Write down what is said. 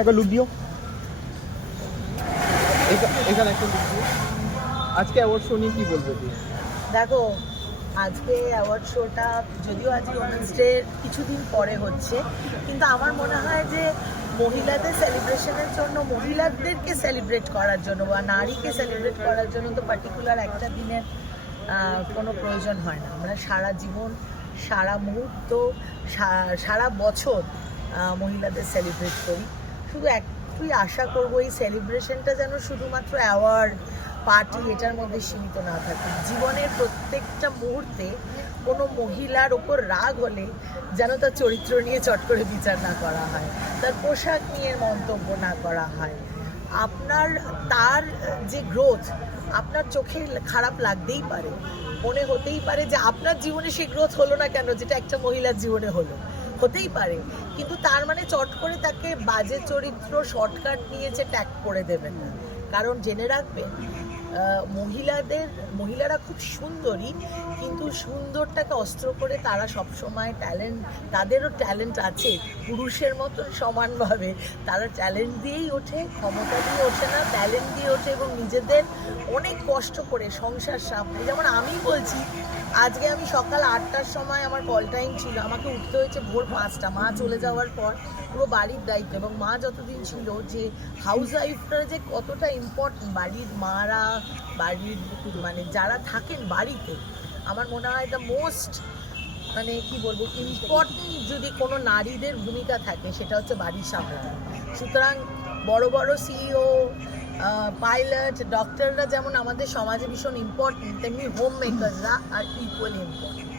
একবার লুক দিও, এখানে একটা লুক দিও। আজকে অ্যাওয়ার্ড শো নিয়ে কি বলবে তুই? দেখো, আজকে অ্যাওয়ার্ড শোটা যদিও আজকে ওমেন্স ডে কিছুদিন পরে হচ্ছে, কিন্তু আমার মনে হয় যে মহিলাদের সেলিব্রেশনের জন্য, মহিলাদেরকে সেলিব্রেট করার জন্য বা নারীকে সেলিব্রেট করার জন্য তো পার্টিকুলার একটা দিনের কোনো প্রয়োজন হয় না। আমরা সারা জীবন, সারা মুহূর্ত, সারা বছর মহিলাদের সেলিব্রেট করি। শুধু একটুই আশা করবো এই সেলিব্রেশনটা যেন শুধুমাত্র অ্যাওয়ার্ড পার্টি এটার মধ্যে সীমিত না থাকে। জীবনের প্রত্যেকটা মুহূর্তে কোনো মহিলার ওপর রাগ হলে যেন তার চরিত্র নিয়ে চট করে বিচার না করা হয়, তার পোশাক নিয়ে মন্তব্য না করা হয়। তার যে গ্রোথ আপনার চোখে খারাপ লাগতেই পারে, মনে হতেই পারে যে আপনার জীবনে সেই গ্রোথ হলো না কেন, যেটা একটা মহিলার জীবনে হতেই পারে, কিন্তু তার মানে চট করে তাকে বাজে চরিত্র শর্টকাট নিয়েছে ট্যাগ করে দেবেন না। কারণ জেনে রাখবেন, মহিলারা খুব সুন্দরী, কিন্তু সুন্দরটাকে অস্ত্র করে তারা সবসময় তাদেরও ট্যালেন্ট আছে পুরুষের মতন সমানভাবে। তারা ট্যালেন্ট দিয়েই ওঠে, ক্ষমতা দিয়ে ওঠে না, ট্যালেন্ট দিয়ে ওঠে এবং নিজেদের অনেক কষ্ট করে সংসার সামলে। যেমন আমি বলছি, আজকে আমি সকাল 8টার সময় আমার কল টাইম ছিল, আমাকে উঠতে হয়েছে ভোর 5টা। মা চলে যাওয়ার পর পুরো বাড়ির দায়িত্ব, এবং মা যতদিন ছিল, যে হাউস ওয়াইফরা যে কতটা ইম্পর্টেন্ট, বাড়ির মারা, বাড়ির মানে যারা থাকেন বাড়িতে, আমার মনে হয় দ্য মোস্ট কি বলবো ইম্পর্টেন্ট যদি কোনো নারীদের ভূমিকা থাকে সেটা হচ্ছে বাড়ির সামলানো। সুতরাং বড় বড় সিইও, পাইলট, ডক্টররা যেমন আমাদের সমাজে ভীষণ ইম্পর্টেন্ট, তেমনি হোম মেকাররা আর ইকুয়ালি ইম্পর্টেন্ট।